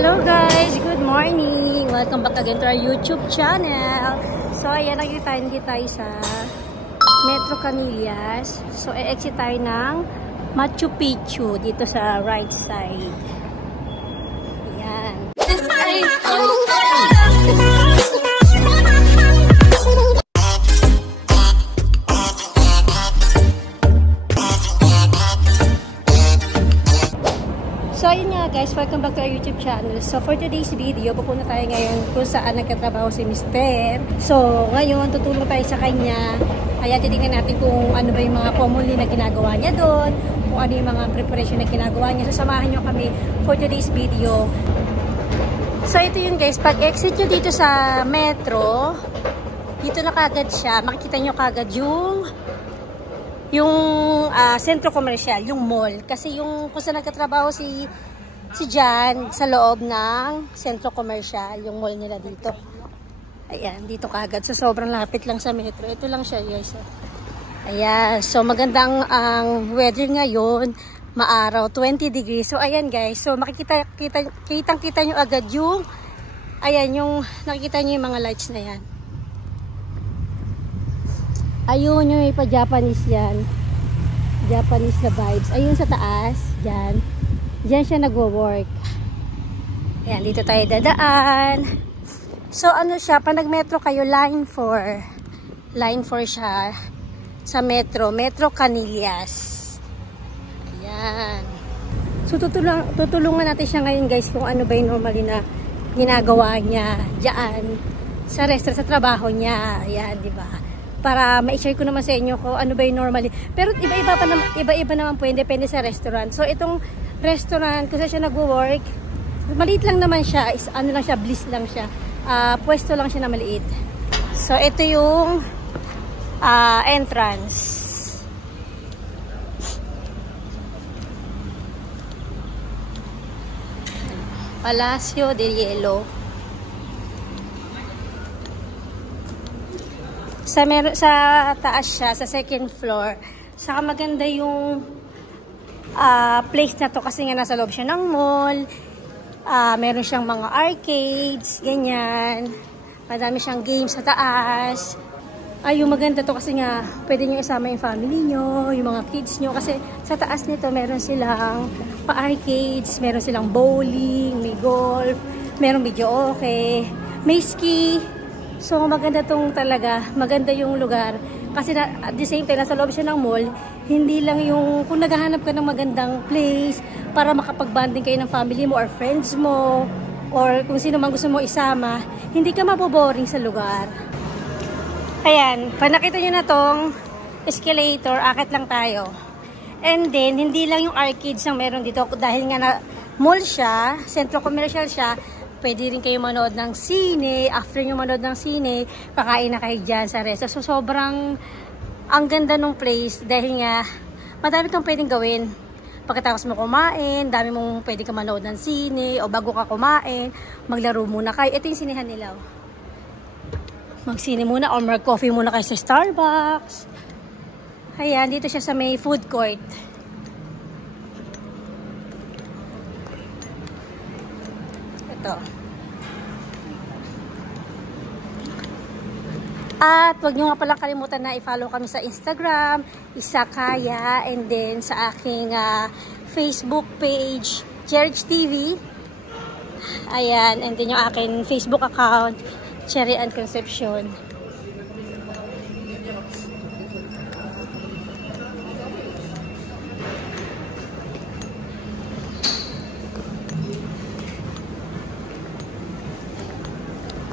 Hello guys! Good morning! Welcome back again to our YouTube channel. So ayan, nakikita tayo sa Metro Canillas. So e-exit tayo ng Machu Picchu dito sa right side. Ayan. So ayun nga guys, welcome back to our YouTube channel. So for today's video, pupunta tayo ngayon kung saan nagkatrabaho si Mr. So ngayon, tutulong tayo sa kanya. Kaya titingnan natin kung ano ba yung mga commonly na ginagawa niya doon, kung ano yung mga preparation na ginagawa niya. So samahan nyo kami for today's video. So ito yun guys, pag exit nyo dito sa metro, dito na kagad siya, makikita nyo kagad yung sentro komersyal, yung mall. Kasi yung kung saan nagkatrabaho si Jan sa loob ng sentro komersyal, yung mall nila dito. Ayan, dito kagad. So sobrang lapit lang sa metro. Ito lang siya guys. Ayan, so magandang ang weather ngayon, maaraw, 20 degrees. So ayan guys, so kitang-kita nyo agad yung, ayan, yung nakikita nyo yung mga lights na yan. Ayun yung ipa-Japanese yan. Japanese na vibes. Ayun sa taas. Dyan. Dyan siya nagwo-work. Ayan, dito tayo dadaan. So, ano siya? Pag nag-metro kayo, line 4. Line 4 siya. Sa metro. Metro Canillas. Ayan. So, tutulungan natin siya ngayon guys kung ano ba yung normally na ginagawa niya dyan. Sa restaurant, sa trabaho niya. Ayan, di ba? Para ma-share ko naman sa inyo kung ano ba yung normally. Pero iba-iba naman po, depende sa restaurant. So itong restaurant, kasi siya nagwo-work, maliit lang naman siya, is ano lang siya, bliss lang siya. Pwesto lang siya na maliit. So ito yung entrance. Palacio de Hielo. Sa taas siya, sa second floor. Saka maganda yung place na to kasi nga nasa loob siya ng mall. Meron siyang mga arcades, ganyan. Madami siyang games sa taas. Yung maganda to kasi nga pwede nyo isama yung family nyo, yung mga kids nyo. Kasi sa taas nito meron silang pa-arcades, meron silang bowling, may golf, meron video okay, may ski. So, maganda tong talaga. Maganda yung lugar. Kasi at the same time, nasa loob siya ng mall, hindi lang yung, kung naghahanap ka ng magandang place para makapag-bonding kayo ng family mo or friends mo, or kung sino man gusto mo isama, hindi ka maboboring sa lugar. Ayan, pag nakita nyo na tong escalator, akit lang tayo. And then, hindi lang yung arcades ang meron dito. Dahil nga na mall siya, sentro commercial siya, pwede rin kayo manood ng sine. After nyo manood ng sine, kakain na kayo dyan sa resto. So, sobrang ang ganda ng place dahil nga madami kang pwedeng gawin. Pagkatapos mo kumain, dami mong pwede ka manood ng sine o bago ka kumain, maglaro muna kayo. Ito yung sinehan nila. Mag-sine muna or mag-coffee muna kayo sa Starbucks. Ayan, dito siya sa may food court. At wag nyo nga palang kalimutan na i-follow kami sa Instagram, Isakaya, and then sa aking Facebook page, Cherich TV. Ayan, and then yung aking Facebook account, Cherry and Concepcion.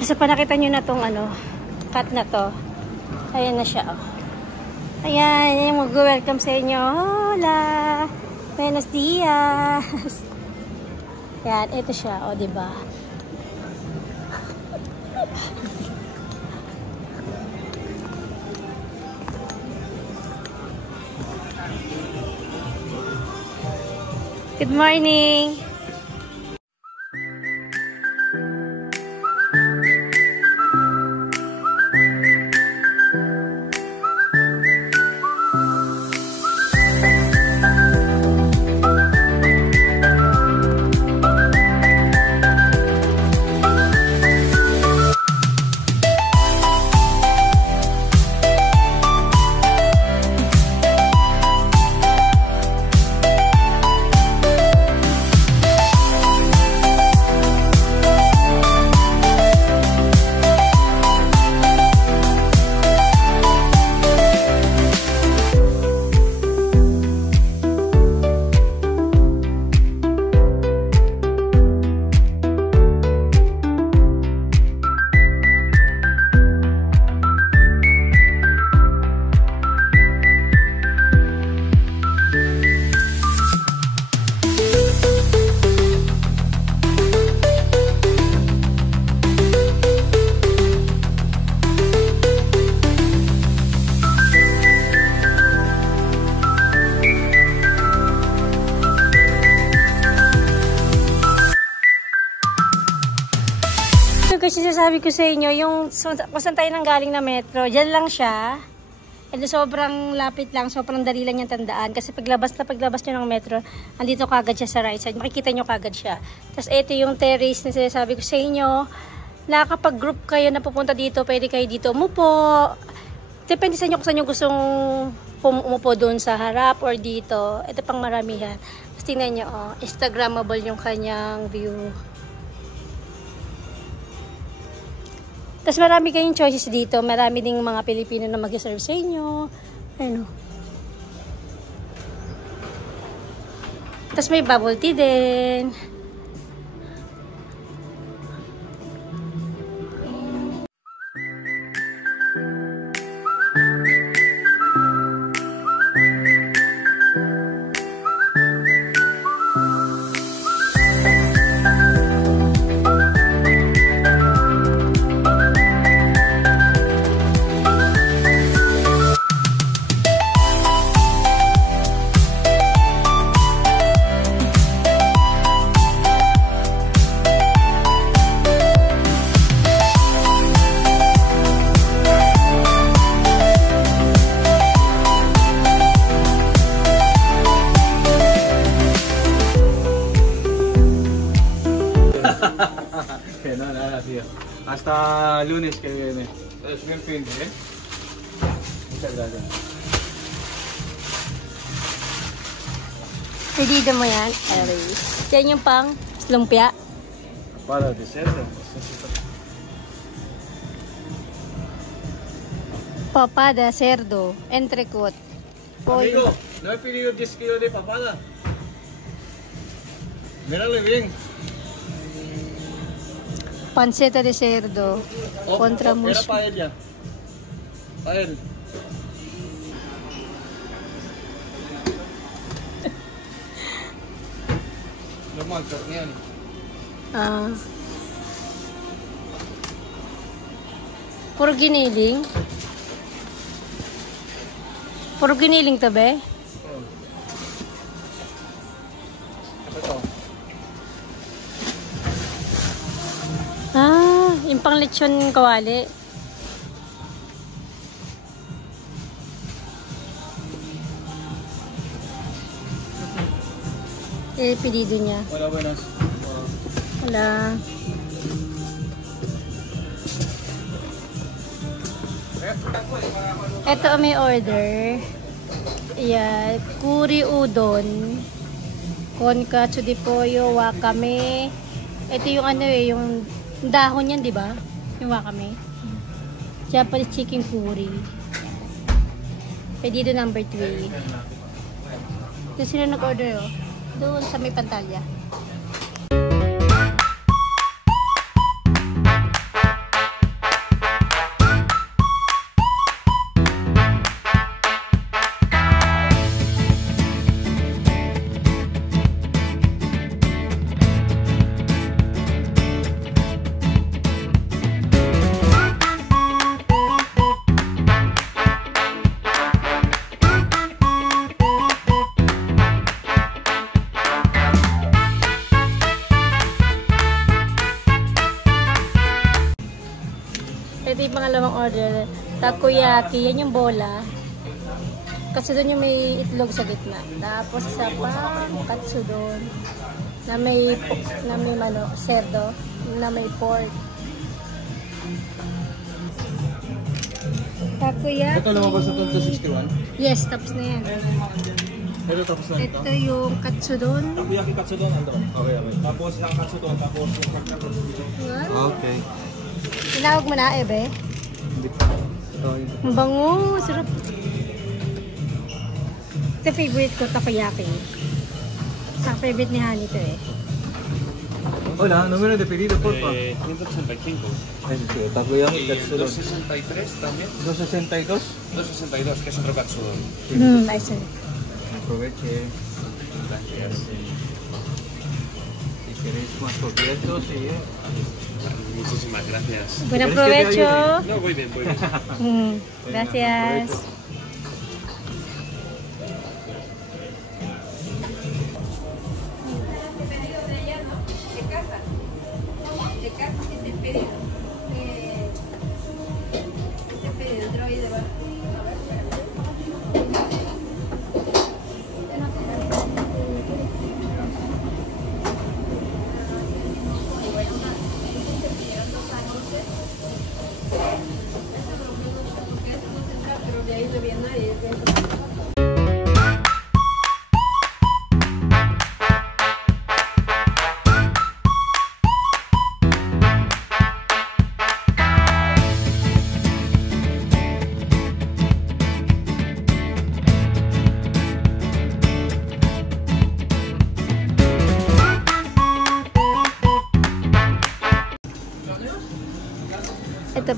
So, panakita nyo na tong cut na to. Ayan na siya, oh. Ayan, yung mag-welcome sa inyo. Hola! Buenos dias! Ayan, ito siya, oh, diba? Good morning! kasi sasabi ko sa inyo, yung kung saan tayo nanggaling na metro, dyan lang siya. And sobrang lapit lang, sobrang dali lang yung tandaan. Kasi paglabas nyo ng metro, andito kagad siya sa right side. Makikita nyo kagad siya. Tapos ito yung terrace na sinasabi ko sa inyo. Nakakapag-group kayo na pupunta dito, pwede kayo dito umupo. Depende sa inyo kung saan nyo gustong umupo doon sa harap or dito. Ito pang maramihan. Tapos tingnan nyo, oh, Instagrammable yung kanyang view. Tapos marami kayong choices dito. Marami ding mga Pilipino na mag-serve sa inyo. Ano. Tapos may bubble tea din. Que no, nada, tío. Hasta lunes que viene. Es buen fin, ¿eh? Muchas gracias. Pedido mo yan, Aries. Yan yung pang lumpia. Para de cerdo. Papada, cerdo, entrecot, pollo. Amigo, no he pedido 10 kilos de papada. Mírale bien. Panceta de cerdo, contra Era muslo. para ella. Para él. Lo manco, bien. Ah. Puro giniling. Puro giniling to, be? Ito. Ah, yung pang lechon kawali. Pedido niya. Hola, buenas. Wala. Ito ang may order. Yeah, kuri udon. Konkatsu de pollo, wakame. Ito yung ano eh, yung dahon yan, di ba? Yung wakame. Japanese chicken curry. Pedido number 3. Ito sila nag-order oh. Doon sa may pantalya. Ito yung pangalawang order. Takoyaki. Yan yung bola. Kasi doon yung may itlog sa gitna. Tapos isa pa katsudon. Na may cerdo. Na may pork. Takoyaki. Ito lumabas na ito 261? Yes, tapos na yan. Ito tapos na ito? Ito yung katsudon. Takoyaki katsudon ando. Okay, okay. Tapos yung katsudon, tapos yung katsudon. Okay. Tinawag mo na, Ebe? Hindi pa. Ang bango, sarap. Ito favorite ko, takoyaki. Sa favorite ni Hani to eh. Hola, número de pedido, porfa. 165. Takoyaki katsudon. 263 también. 262. 262, que es otro katsudon. Nice. Aproveche. Gracias. Si queréis más cubiertos, sí. Muchísimas gracias. Buen provecho. No, voy bien, voy bien. Gracias. De casa, si te pedido.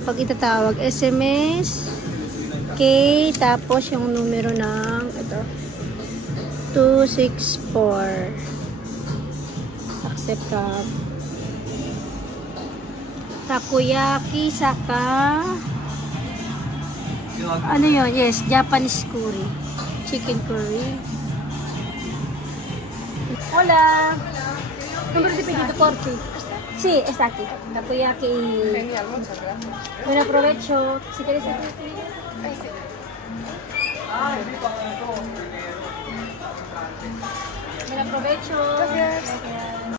pag itatawag, SMS, K, tapos yung numero ng, ito, 264. Accept card. Takoyaki, saka, ano yun? Yes, Japanese curry. Chicken curry. Hola. Número de pedido, porfi. Sí, está aquí. Takoyaki. Genial, muchas gracias. Buen aprovecho. Si quieres hacer el pedido. Ay, sí. Buen aprovecho. Gracias.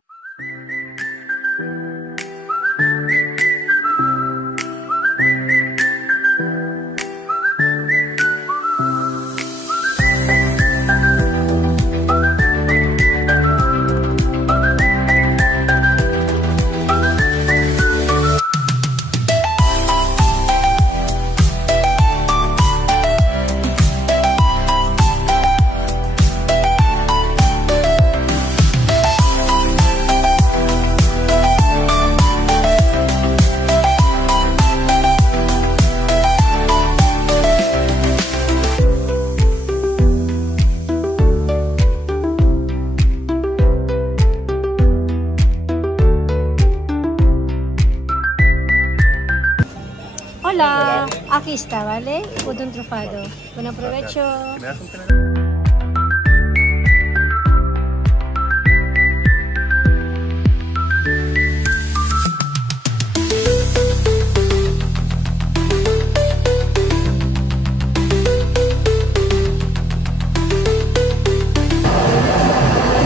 Hola. Aquí está, ¿vale? Udon trufado. Buen aprovecho.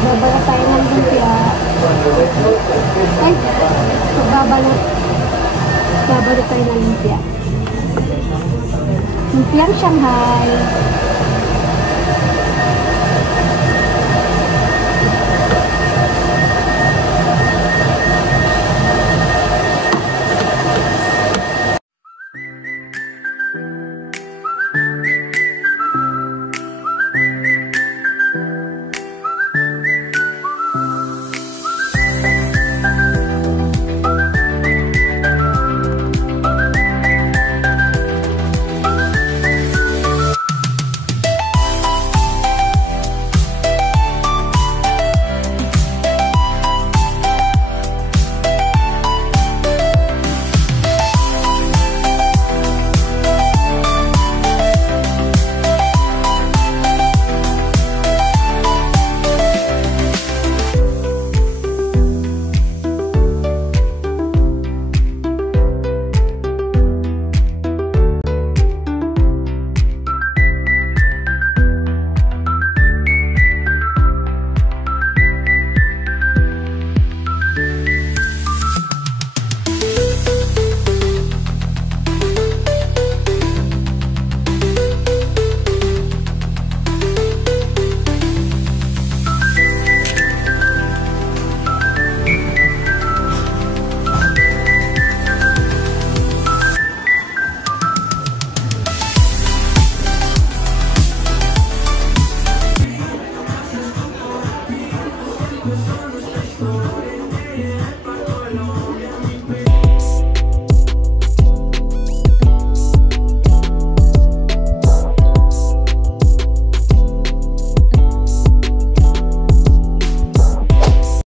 Babalot tayo ng lumpia. Ay, babalot tayo ng lumpia. Lumpiang Shanghai.